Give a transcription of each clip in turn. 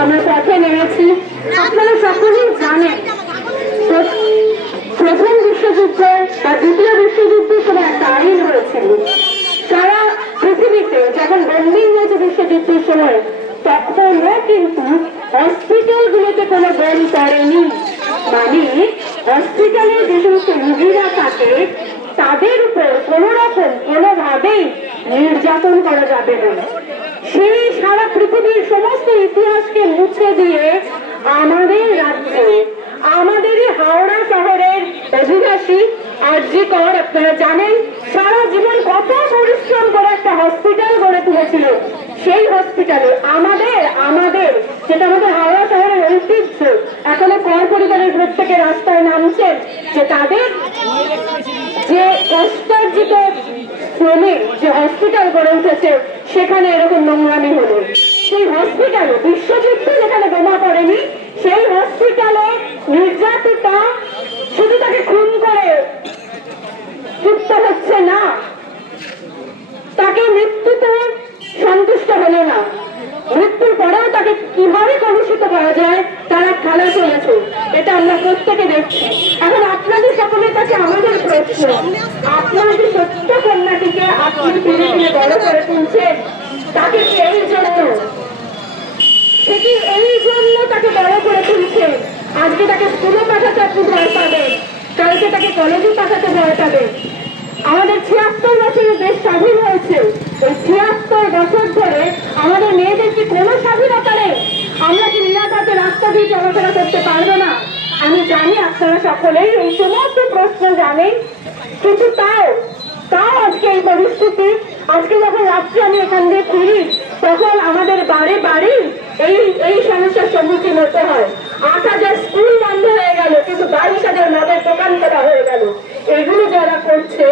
আমরা পথে নেমেছি। আপনারা সকলেই জানেন প্রথম বিশ্বযুদ্ধে বা দ্বিতীয় বিশ্বযুদ্ধে কোনো একটা আইন হয়েছিল। সারা পৃথিবীতে যখন বন্দী হয়েছে বিশ্বযুদ্ধের সময় তখনও কিন্তু হসপিটালগুলোতে কোনো বোম পড়েনি। মানে হসপিটালে যে সমস্ত রোগীরা থাকে তাদের উপর কোনো রকম কোনোভাবেই নির্যাতন করা যাবে না। সেই সারা পৃথিবীর সমস্ত ইতিহাসকে মুছে দিয়ে আমাদের রাজ্যে আমাদেরই হাওড়া শহরের অধিবাসী আর.জি. কর, আপনারা জানেন সারা জীবন কত পরিশ্রম করে একটা হসপিটাল গড়ে তুলেছিল। সেই হসপিটালে আমাদের যেটা আমাদের হাওড়া শহরের ঐতিহ্য, এখনো কর পরিবারের প্রত্যেকে রাস্তায় নামছেন যে তাদের যে কষ্টার্জিত শ্রমে যে হসপিটাল গড়ে উঠেছে সেখানে এরকম নোংরামি হলো। সেই হসপিটালে বিশ্বযুদ্ধে যেখানে বোমা পড়েনি সেই হসপিটালে নির্যাতিতা শুধু তাকে খুন করে তৃপ্ত হচ্ছে না, তাকে মৃত্যুতে সন্তুষ্ট হলো না, মৃত্যুর পরেও তাকে কিভাবে কলুষিত করা যায় তারা খেলা চলেছে। এটা আমরা প্রত্যেকে দেখছি। এখন আপনাদের সকলের কাছে আমাদের প্রশ্ন, আপনারা যে সত্য কন্যাটিকে আপনি ফিরে ফিরে বড় করে তুলছেন তাকে কি এই জন্য তাকে বড় করে তুলছেন? আজকে তাকে স্কুলে পাঠাতে আপনি ভয় পাবেন, কালকে তাকে কলেজে পাঠাতে ভয় পাবেন। আমাদের ৭৬ বছরের দেশ স্বাধীন হয়েছে। এই ৭৬ বছর ধরে আমাদের মেয়েদের কি কোনো স্বাধীনতা নেই? আমরা কি নিরাপদে রাস্তা দিয়ে চলাফেরা করতে পারবো না? আমি জানি আপনারা সকলেই এই সমস্ত প্রশ্ন জানেন, কিন্তু তাও আজকে এই পরিস্থিতি। আজকে যখন রাত্রে আমি এখান দিয়ে ফিরি তখন আমাদের বাড়ি এই সমস্যার সম্মুখীন হতে হয়। ৮,০০০ স্কুল বন্ধ হয়ে গেল, কিন্তু ২২,০০০ মদের দোকান করা হয়ে গেল। এগুলো যারা করছে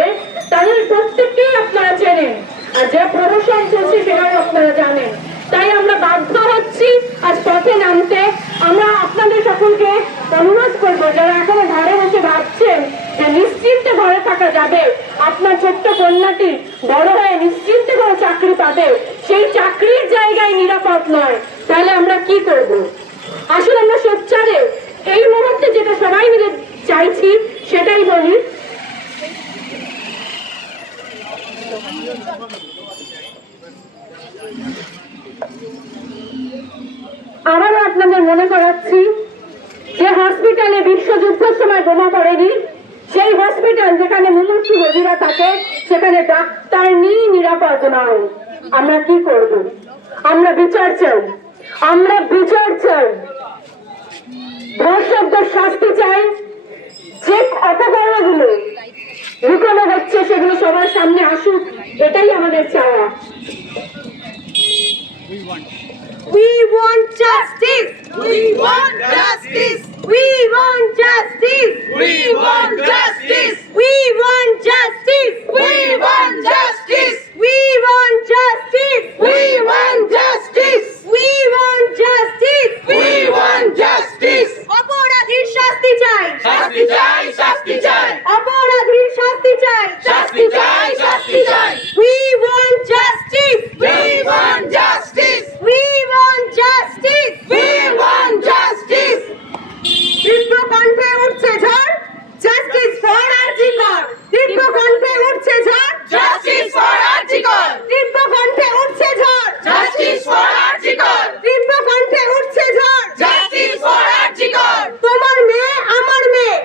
তাদের প্রত্যেককেই আপনারা চেনেন, আর যে প্রহসন চলছে সেটাও আপনারা জানেন। তাই আমরা বাধ্য হচ্ছি আজ পথে নামতে। আমরা আপনাদের সকলকে অনুরোধ করবো যারা এখনো ঘরে বসে ভাবছেন যে নিশ্চিন্তে ঘরে থাকা যাবে, আপনার ছোট্ট কন্যাটি বড় হয়ে নিশ্চিন্তে করে চাকরি পাবে, সেই চাকরির জায়গায় নিরাপদ নয়, তাহলে আমরা কি করব? আসলে আমরা সোচ্চারে এই মুহূর্তে যেটা সবাই মিলে চাইছি সেটাই বলি। আবারও আপনাদের মনে করাচ্ছি যে হসপিটালে বিশ্বযুদ্ধের সময় বোমা পড়েনি, সেই হসপিটাল যেখানে মুমূর্ষু রোগীরা থাকে সেখানে ডাক্তার নিরাপদ নয়। আমরা কি করব? আমরা বিচার চাই, ধর্ষকদের শাস্তি চাই। যে অপকর্মগুলো লুকানো হচ্ছে সেগুলো সবার সামনে আসুক, এটাই আমাদের চাওয়া। We want justice. We want justice. We want justice. We want justice. We want justice. We want justice. We want justice. We want justice. We want justice. We want justice. অপরাধীর শাস্তি চাই, শাস্তি চাই, শাস্তি চাই। অপরাধীর শাস্তি চাই, শাস্তি চাই, শাস্তি চাই। We want justice. We want justice. We want justice. We want justice. তীব্র কণ্ঠে উঠছে ঝড়, জাস্টিস ফর আর.জি. কর। তীব্র কণ্ঠে উঠছে ঝড়, জাস্টিস ফর আর.জি. কর। তীব্র কণ্ঠে উঠছে ঝড়, জাস্টিস ফর আর.জি. কর। তীব্র কণ্ঠে উঠছে ঝড়, জাস্টিস ফর আর.জি. কর। তোমার মেয়ে আমার মেয়ে,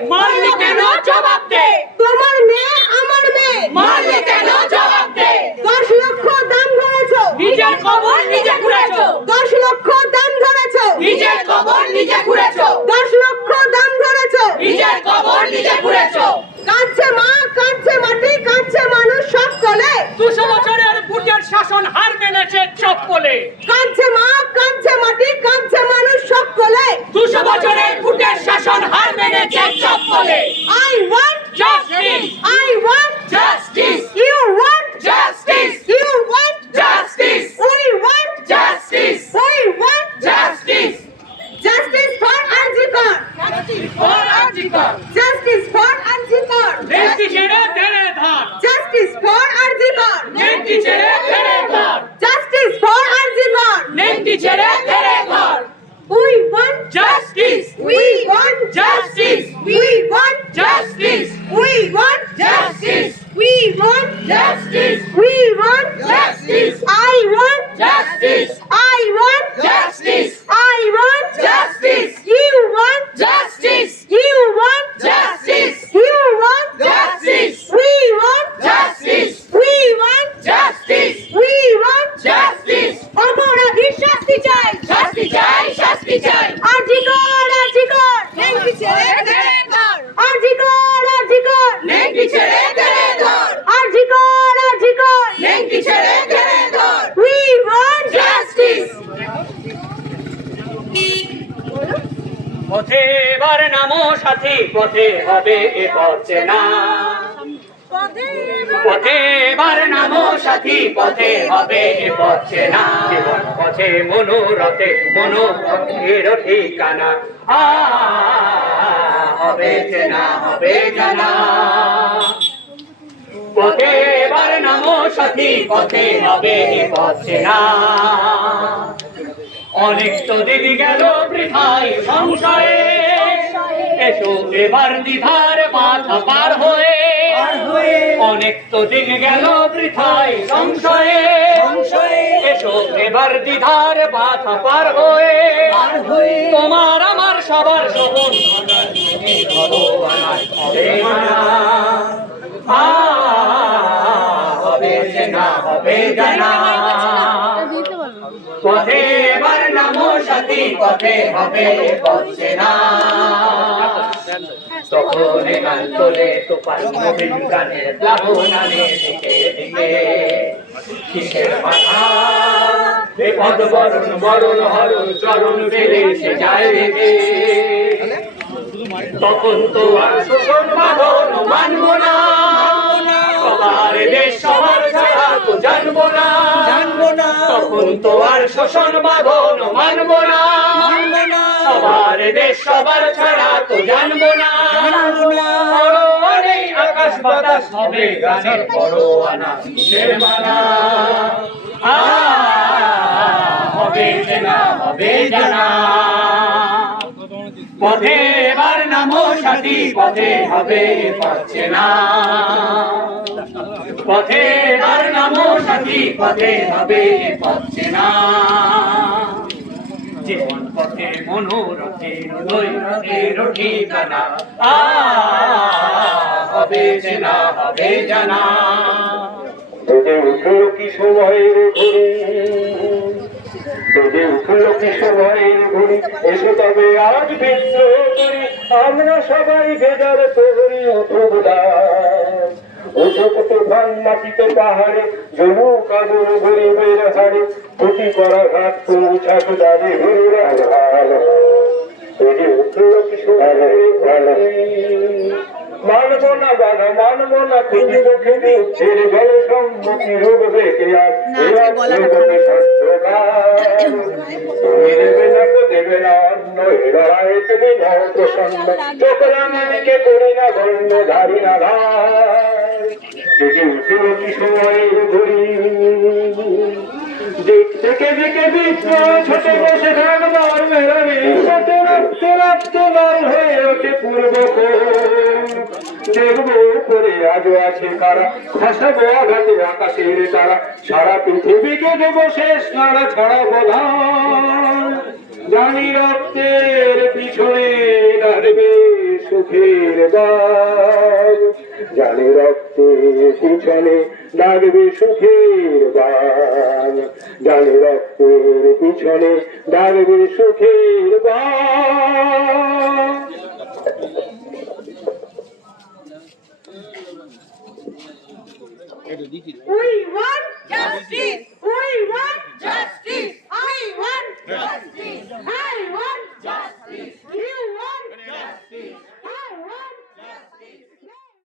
justice. We want justice. We want justice. We want justice. We want justice. I want justice. I want justice. I want justice. You want justice. You want justice. You want justice. We want justice. We want justice. We want justice. অপরাধীর শাস্তি চাই, শাস্তি চাই, শাস্তি চাই। আজিকর নেংটি ছেড়ে ধরে ধর। আজিকর নেংটি ছেড়ে ধরে ধর। আজিকর নেংটি ছেড়ে ধরে ধর। We want justice. পথে এবার নামো সাথী, পথে হবে এ পথে না। পথে এবার নামো সাথী, পথে হবে এ পথে না। জীবন পথে মনোরথে মনোরথের ঠিকানা। হবে চেনা, হবে জানা। পথে এবার নামো সাথী, পথে হবে এ পথে না। অনেক তো দিন গেল বৃথায় সংশয়ে, এসো এবার দ্বিধার মাথা পার হয়ে। অনেক তো দিন গেল বৃথায় সংশয়ে, এসো এবার দ্বিধার মাথা পার হয়ে। তোমার আমার সবার সপন হবে চেনা, হবে জানা। পথে এবার নামো সাথী, পথে হবে পথে না। তখন গান তোলে তোপার নবীন গানের প্লাবনানে দিকে দিকে। কিসের মাথা এ পদ বরণ বরণ হরণ চরণ ফেলে সে যায় রেগে। তখন তো আর শোষণ বাঁধন মানব না, সবার দেশ সবার ছাড়া তো জানবো না। তখন তো আর শোষণ বাঁধন মানব না, সবার দেশ সবার ছাড়া তো জানবো না। পরোয়ানে আকাশ বাতাস হবে গানের পরোয়ানা, কিসের মানা। হবে চেনা, হবে জানা। পথে এবার নামো সাথী, পথে হবে পথে না। পথে এবার নামো সাথী, পথে হবে পথে না। জীবন পথে মনোরথের দৈরথের ঠিকানা। হবে চেনা, হবে জানা। তোদের উঠল কি সময়ের ঘড়ি, তোদের উঠল কি সময়ের ঘড়ি। এসো তবে আজ বিদ্রোহ করি, আমরা সবাই ভেজার তৈরি উঠব দাস। ওঠক তুফান মাটিতে পাহাড়ে, জমুক আগুন গরিবের হাড়ে। ক্ষতি করা ঘাট পৌঁছাক দাঁড়ে হরির আধার। তোদের উঠল কি সময়ের ঘড়ি। মানব না বাধা, মানব না খুঁজি মুখে ছেড়ে গেল সম্মতি রোগ বেঁকে। আজ তুমি দেবে না তো দেবে না অন্য, হৃদয় তুমি নও প্রসন্ন। চোখরা মানিকে করি না ধন্য, ধারি না ধার। যদি উঠল কি সময়ের ঘড়ি। দিক থেকে দিকে বিদ্রোহ ছোটে বসে থাকবার মেরানি। ছোটে রাখতে রাখতে লাল হয়ে ওঠে পূর্ব। দেখবো করে আজও আছে কারা, খসাবো আঘাতে আকাশের তারা। সারা পৃথিবীকে দেবো শেষ নাড়া ছাড়া প্রধান। জানি রক্তের পিছনে দাঁড়বে সুখের বাগ। জানি রক্তের পিছনে দাঁড়বে সুখের বাগ। জানি রক্তের পিছনে দাঁড়বে সুখের বাগ। We want justice.